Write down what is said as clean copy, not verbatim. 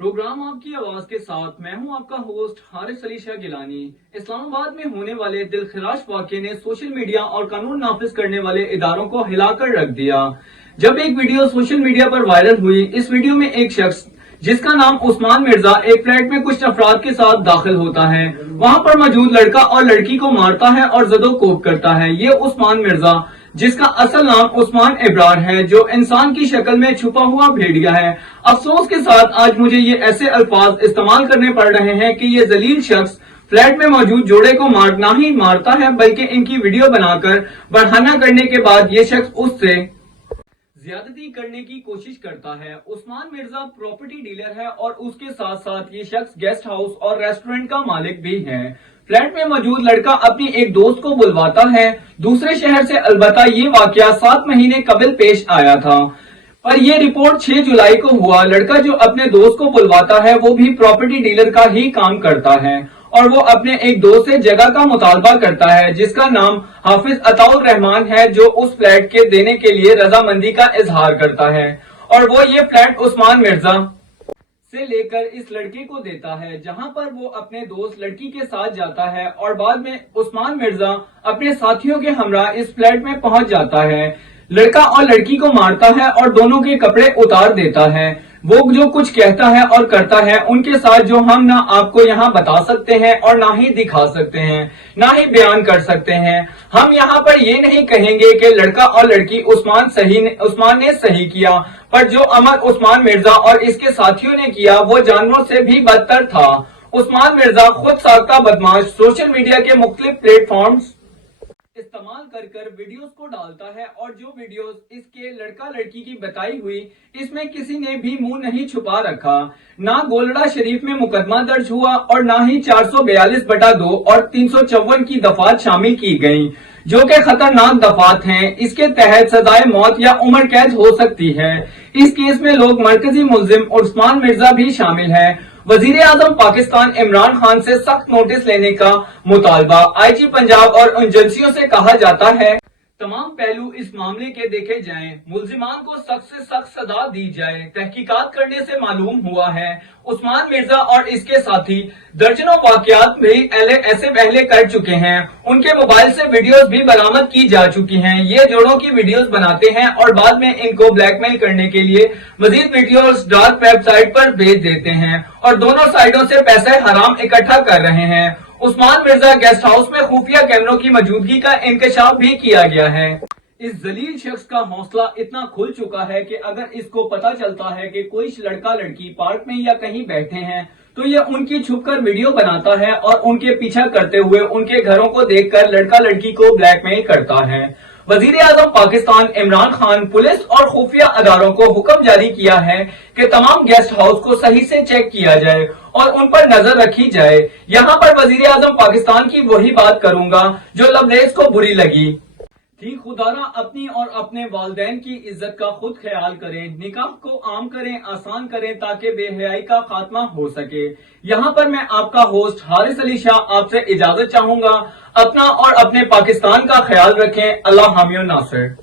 Programme आपकी आवाज के साथ मैं हूं आपका होस्ट हारिस अली शाह गिलानी। इस्लामाबाद में होने वाले दिलखराश वाक़े ने सोशल मीडिया और कानून नाफिज करने वाले इदारों को हिलाकर रख दिया। जब एक वीडियो सोशल मीडिया पर वायरल हुई, इस वीडियो में एक शख्स जिसका नाम उस्मान मिर्जा एक फ्लैट में कुछ अफराद के साथ दाखिल होता है। वहां पर मौजूद लड़का और लड़की को मारता है और जदोकोब करता है। ये उस्मान मिर्जा, जिसका असल नाम उस्मान इब्रार है, जो इंसान की शक्ल में छुपा हुआ भेड़िया है। अफसोस के साथ आज मुझे ये ऐसे अल्फाज इस्तेमाल करने पड़ रहे हैं कि ये जलील शख्स फ्लैट में मौजूद जोड़े को ना ही मारता है, बल्कि इनकी वीडियो बनाकर बढ़ाना करने के बाद ये शख्स उससे ज्यादती करने की कोशिश करता है। उस्मान मिर्जा प्रॉपर्टी डीलर है और उसके साथ साथ ये शख्स गेस्ट हाउस और रेस्टोरेंट का मालिक भी है। फ्लैट में मौजूद लड़का अपनी एक दोस्त को बुलवाता है दूसरे शहर से। अलबत्ता ये वाकया 7 महीने कबल पेश आया था, पर यह रिपोर्ट 6 जुलाई को हुआ। लड़का जो अपने दोस्त को बुलवाता है वो भी प्रॉपर्टी डीलर का ही काम करता है और वो अपने एक दोस्त से जगह का मुतालबा करता है जिसका नाम हाफिज अताउर रहमान है, जो उस फ्लैट के देने के लिए रजामंदी का इजहार करता है। और वो ये फ्लैट उस्मान मिर्जा से लेकर इस लड़के को देता है, जहां पर वो अपने दोस्त लड़की के साथ जाता है और बाद में उस्मान मिर्जा अपने साथियों के हमरा इस फ्लैट में पहुंच जाता है। लड़का और लड़की को मारता है और दोनों के कपड़े उतार देता है। वो जो कुछ कहता है और करता है उनके साथ जो हम ना आपको यहाँ बता सकते हैं और ना ही दिखा सकते हैं, ना ही बयान कर सकते हैं। हम यहाँ पर ये नहीं कहेंगे कि लड़का और लड़की उस्मान ने सही किया, पर जो अमर उस्मान मिर्जा और इसके साथियों ने किया वो जानवरों से भी बदतर था। उस्मान मिर्जा खुद साख्ता बदमाश सोशल मीडिया के मुख्तलिफ प्लेटफॉर्म्स इस्तेमाल कर वीडियोस को डालता है और जो वीडियोस इसके लड़का लड़की की बताई हुई, इसमें किसी ने भी मुंह नहीं छुपा रखा। ना गोलड़ा शरीफ में मुकदमा दर्ज हुआ और ना ही 442/2 और 354 की दफात शामिल की गयी, जो कि खतरनाक दफात हैं। इसके तहत सजाए मौत या उम्र कैद हो सकती है। इस केस में लोग मरकजी मुल्जिम उस्मान मिर्जा भी शामिल है। वजीर आजम पाकिस्तान इमरान खान से सख्त नोटिस लेने का मुतालबा। IG पंजाब और एजेंसियों से कहा जाता है तमाम पहलू इस मामले के देखे जाएं, मुल्जिमान को सख्त से सख्त सजा दी जाए। तहकीकात करने से मालूम हुआ है उस्मान मिर्जा और इसके साथी दर्जनों वाकयात भी ऐसे पहले कर चुके हैं। उनके मोबाइल से वीडियोस भी बरामद की जा चुकी हैं। ये जोड़ों की वीडियोस बनाते हैं और बाद में इनको ब्लैकमेल करने के लिए मजीद वीडियोस डार्क वेबसाइट पर भेज देते हैं और दोनों साइडों से पैसे हराम इकट्ठा कर रहे हैं। उस्मान मिर्जा गेस्ट हाउस में खुफिया कैमरों की मौजूदगी का इंकशाफ भी किया गया है। इस जलील शख्स का हौसला इतना खुल चुका है कि अगर इसको पता चलता है कि कोई लड़का लड़की पार्क में या कहीं बैठे हैं तो ये उनकी छुपकर वीडियो बनाता है और उनके पीछा करते हुए उनके घरों को देखकर लड़का लड़की को ब्लैकमेल करता है। वजीर आजम पाकिस्तान इमरान खान पुलिस और खुफिया अदारों को हुक्म जारी किया है कि तमाम गेस्ट हाउस को सही से चेक किया जाए और उन पर नजर रखी जाए। यहाँ पर वजीर आजम पाकिस्तान की वही बात करूंगा जो लवलेस को बुरी लगी। ठीक खुदारा अपनी और अपने वालिदैन की इज्जत का खुद ख्याल करें, निकाह को आम करें, आसान करें ताकि बेहयाई का खात्मा हो सके। यहाँ पर मैं आपका होस्ट हारिस अली शाह आपसे इजाजत चाहूंगा। अपना और अपने पाकिस्तान का ख्याल रखें। अल्लाह हामी नासिर।